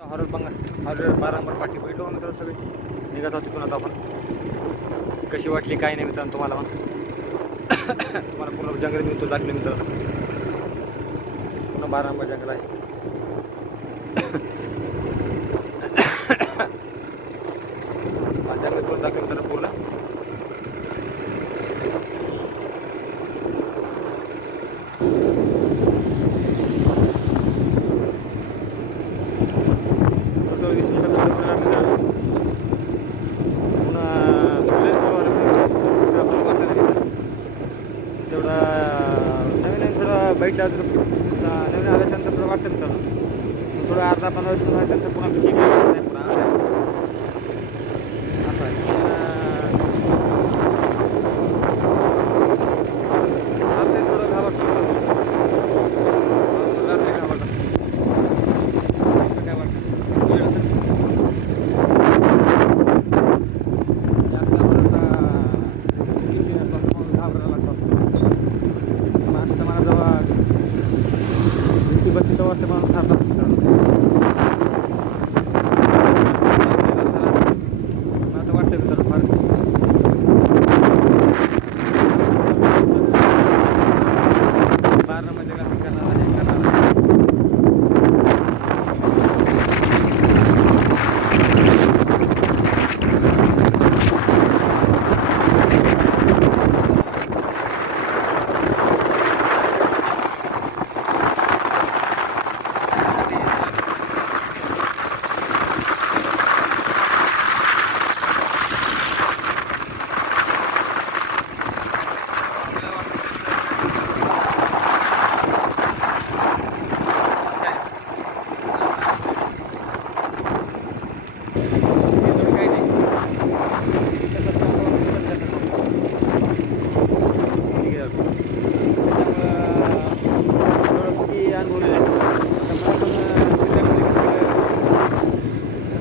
Horror बारांबर पाठी बैठलो मित्रांनो, सगळे निघत होती तिथून. आता आपण कशी वाटली काय नाही मित्रांनो तुम्हाला तुम्हाला पूर्ण जंगल मी तो दाखवलं मित्रांनो. पूर्ण बारांबर जंगल आहे. जंगल पूर्ण दाखवलं मित्रांनो पूर्ण. तेवढा नवीन थोडं बैठला नवीन आल्याच्यानंतर थोडं वाटतं मित्रांनो. थोडं अर्धा 15 मिनिट आल्याच्यानंतर पुन्हा भीती काय वाटत नाही पुन्हा असं आहे. रात्री थोडं घाबरतं रात्री घाबरतं असं काय वाटतं जास्त सीन असतो असं मला घाबरायला लागतो असतो. माणसाचा मला जेव्हा भीती बसली तेव्हा ते माणूस हातात आता वाटतं मित्रांनो फारच बारा म्हणजे ग्राफिक करणार आहे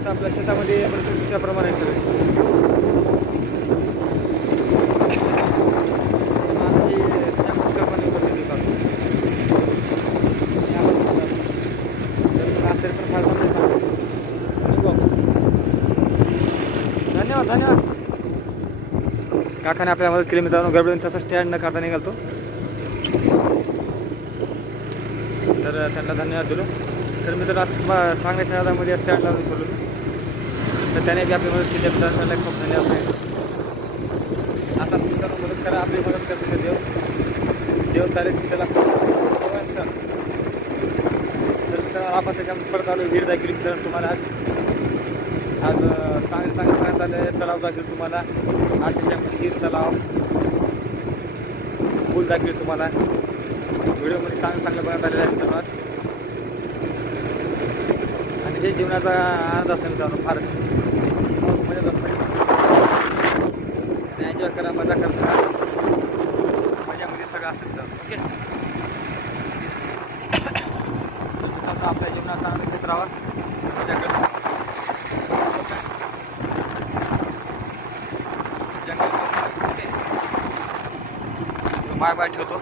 आपल्या शेतामध्ये प्रमाणे सगळे धन्यवाद धन्यवाद. काकाने आपल्या मदत केली मित्रांनो. गडबडीने तसं स्टँड न करता निघालतो तर त्यांना धन्यवाद दिलो. तर मित्रांनो असं तुम्हाला सांगण्याच्या नादामध्ये स्टँड लावून सोडलो तर त्याने बी आपली मदत केली. त्याला खूप धन्यवाद आहे. असाच मित्रांनो मदत करा. आपली मदत करते देव चालेल त्याला खूप तर मित्रांनो आपण त्याच्यामध्ये परत आलो. हिर दाखवली मित्रांनो तुम्हाला आज चांगले पाण्यात आले तलाव दाखवेल तुम्हाला. आज त्याच्यामध्ये हिर तलाव पूल दाखवेल तुम्हाला. व्हिडिओमध्ये चांगलं पाण्यात आलेलं आहे मित्रांनो आज. आणि हे जीवनाचा आनंद असेल मित्रांनो फारच मजा आणि एन्जॉय करा मजा करता मजामध्ये सगळं असेल मित्रांनो. ओके तर मित्रांनो आपल्या जीवनाचा आनंद घेत राहा मजा करता. जंगल बाय बाय ठेवतो.